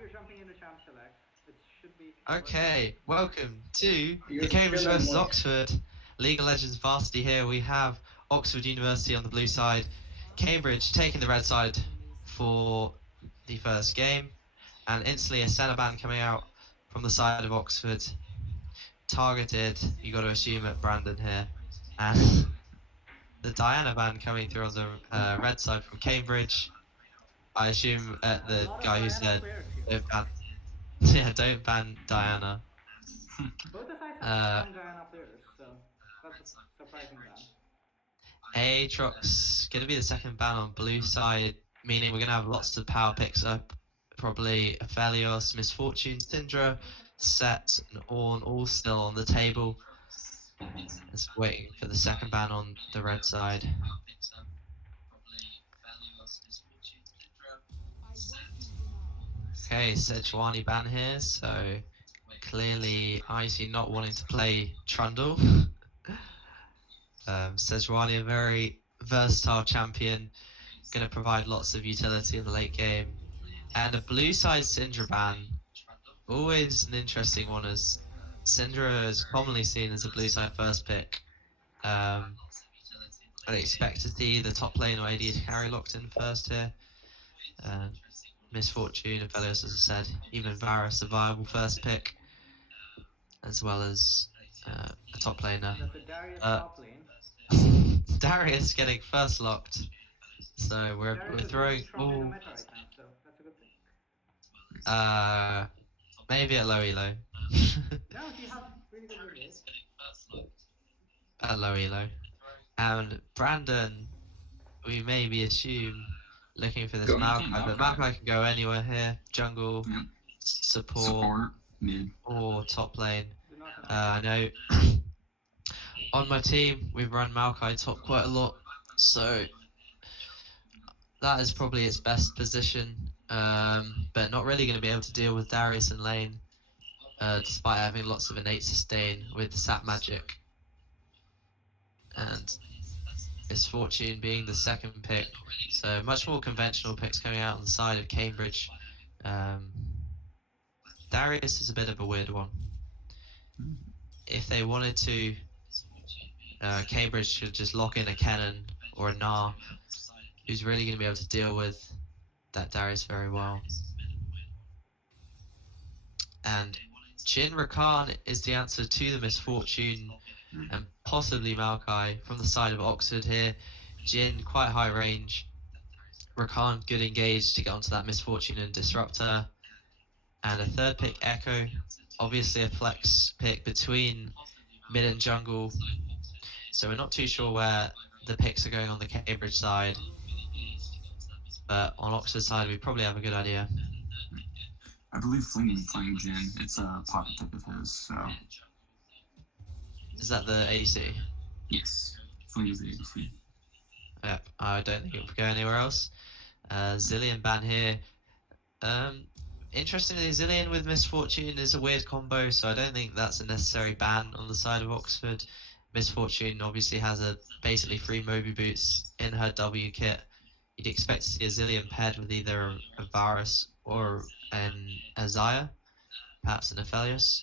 you're jumping into champ select, it should be. Okay, welcome to You're the Cambridge killing versus me. Oxford League of Legends Varsity here. We have Oxford University on the blue side, Cambridge taking the red side for the first game, and instantly a centre ban coming out from the side of Oxford. Targeted, you got to assume, at Brandon here. And the Diana ban coming through on the red side from Cambridge. I assume at A the lot of guy who Diana said, players here. don't ban, yeah, don't ban Diana. Both the sides have Uh, strong Diana players, so that's a surprising ban. Aatrox going to be the second ban on blue side, meaning we're going to have lots of power picks up. Probably Aphelios, Misfortune, Syndra, Set, and Ornn all still on the table. It's waiting for the second ban on the red side. Okay, Sejuani ban here, so clearly Icy not wanting to play Trundle. Sejuani, a very versatile champion, going to provide lots of utility in the late game. And a blue side Syndra ban, always an interesting one, as Syndra is commonly seen as a blue side first pick. I'd expect to see the top lane or AD carry locked in first here. Misfortune and Fellows, as I said, even Varus a viable first pick, as well as a top laner. Got the Darius top lane. Darius getting first locked, so we're Darius is throwing really strong in the all. meta right now, so that's a good thing. Maybe at low elo. No, he has really good win rate. At low elo. And Brandon, we maybe assume looking for this Maokai, but Maokai can go anywhere here. Jungle, support, mid, or top lane. Do not I know on my team we've run Maokai top quite a lot, so that is probably its best position. But not really going to be able to deal with Darius in lane, despite having lots of innate sustain with sap magic. And Misfortune being the second pick, so much more conventional picks coming out on the side of Cambridge. Darius is a bit of a weird one. If they wanted to, Cambridge should just lock in a Kennen or a Gnar, who's really going to be able to deal with that Darius very well. And Jhin Rakan is the answer to the Misfortune and possibly Maokai from the side of Oxford here. Jhin quite high range, Rakan good engage to get onto that Misfortune and disrupt her. And a third pick, Echo, obviously a flex pick between mid and jungle. So we're not too sure where the picks are going on the Cambridge side, but on Oxford side we probably have a good idea. I believe Fling is playing Jhin. It's a pocket pick of his, so. Is that the ADC? Yes, Fling is the ADC. Yep, I don't think it will go anywhere else. Zillion ban here. Interestingly, Zillion with Misfortune is a weird combo, so I don't think that's a necessary ban on the side of Oxford. Misfortune obviously has a basically 3 Moby boots in her W kit. You'd expect to see a Zillion paired with either a Varus or an Azaya, perhaps an Aphelios.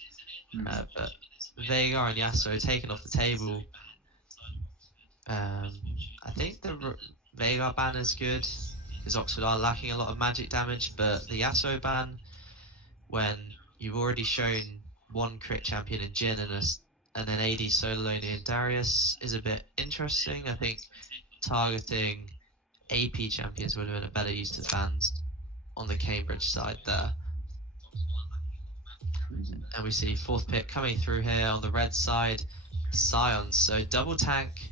But Veigar and Yasuo taken off the table. I think the Veigar ban is good, because Oxford are lacking a lot of magic damage, but the Yasuo ban, when you've already shown one crit champion in Jhin and an AD solo lane in Darius, is a bit interesting. I think targeting AP champions would have been a better use of bans on the Cambridge side there. And we see fourth pick coming through here on the red side, Scions. So double tank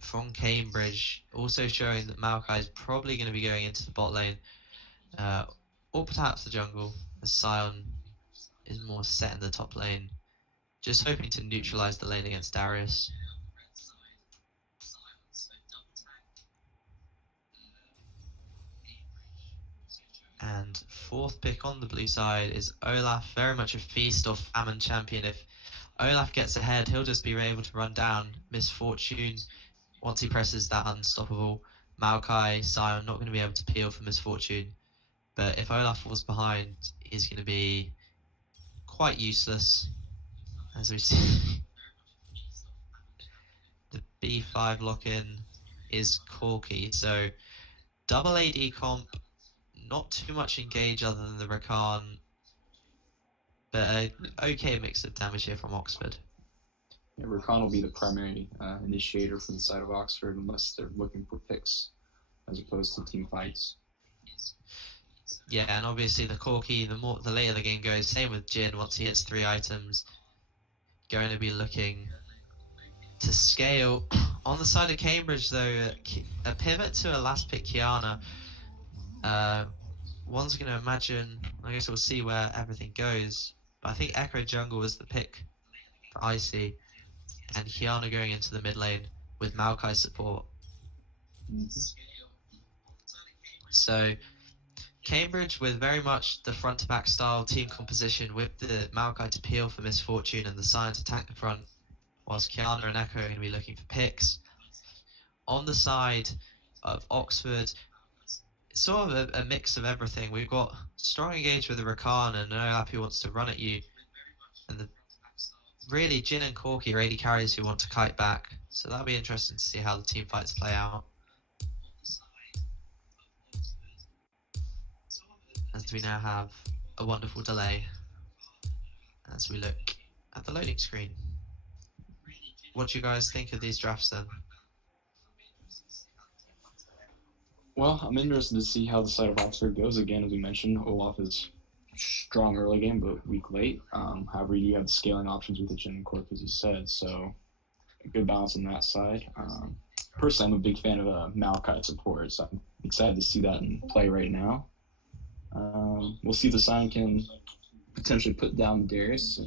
from Cambridge, also showing that Maokai is probably going to be going into the bot lane, or perhaps the jungle, as Scion is more set in the top lane, just hoping to neutralize the lane against Darius. And fourth pick on the blue side is Olaf, very much a feast or famine champion. If Olaf gets ahead, he'll just be able to run down Misfortune once he presses that unstoppable. Maokai, Scion not going to be able to peel for Misfortune, But if Olaf falls behind, he's going to be quite useless, as we see. The B5 lock-in is Corky, so double AD comp, not too much engage other than the Rakan, but a okay mix of damage here from Oxford. Yeah, Rakan will be the primary initiator for the side of Oxford unless they're looking for picks as opposed to team fights. Yeah, and obviously the Corky, the later the game goes, same with Jin, once he hits 3 items, going to be looking to scale. On the side of Cambridge though, a pivot to a last pick Kiana. One's going to imagine, I guess we'll see where everything goes, but I think Echo Jungle was the pick for Icy, and Kiana going into the mid lane with Maokai support. So Cambridge with very much the front to back style team composition with the Maokai to peel for Misfortune and the Sion to tank the front, whilst Kiana and Echo are going to be looking for picks. On the side of Oxford, it's sort of a mix of everything. We've got strong engage with the Rakan and Olaf who wants to run at you, and really Jin and Corky are AD carriers who want to kite back, so that'll be interesting to see how the team fights play out. As we now have a wonderful delay as we look at the loading screen. What do you guys think of these drafts then? Well, I'm interested to see how the side of Oxford goes. Again, as we mentioned, Olaf is strong early game, but weak late. However, you have the scaling options with the Jin and Cork, as you said, so a good balance on that side. Personally, I'm a big fan of Maokai support, so I'm excited to see that in play right now. We'll see if the Sion can potentially put down Darius.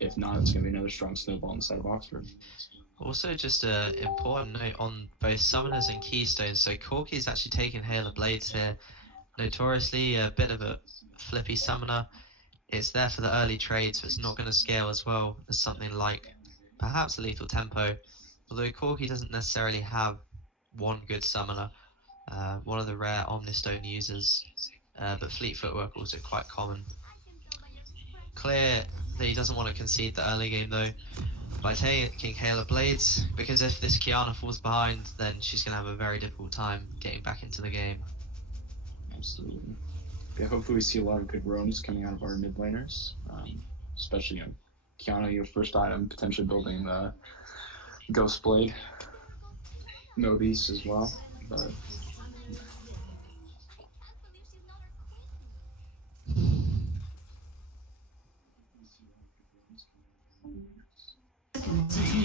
If not, it's going to be another strong snowball on the side of Oxford. Also, just an important note on both Summoners and Keystones. So Corky's actually taking Hail of Blades here. Notoriously a bit of a flippy Summoner. It's there for the early trades, but it's not going to scale as well as something like perhaps a Lethal Tempo. Although Corky doesn't necessarily have one good Summoner. One of the rare Omnistone users. But Fleet Footwork also quite common. Clear that he doesn't want to concede the early game though by taking Hail of Blades, because if this Kiana falls behind, then she's going to have a very difficult time getting back into the game. Absolutely. Yeah, hopefully we see a lot of good roams coming out of our mid laners, especially Kiana, your first item, potentially building the Ghost Blade, Mobius as well. But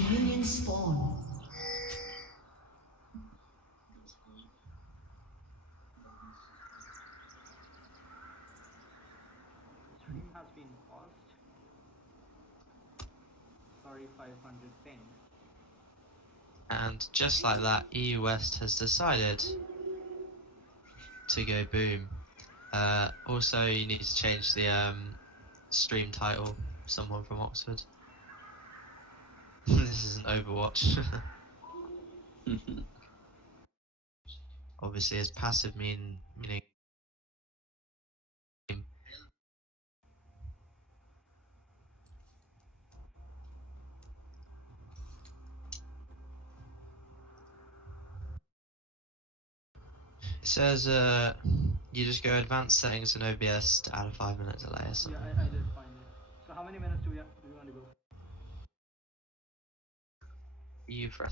Minion spawn. Stream has been paused. Sorry, 500 ping. And just like that, EU West has decided to go boom. Also, you need to change the stream title. Someone from Oxford. This isn't Overwatch. Obviously, as passive meaning. It says you just go advanced settings in OBS to add a 5-minute delay or something. Yeah, I did find it. So how many minutes do we want to go? You press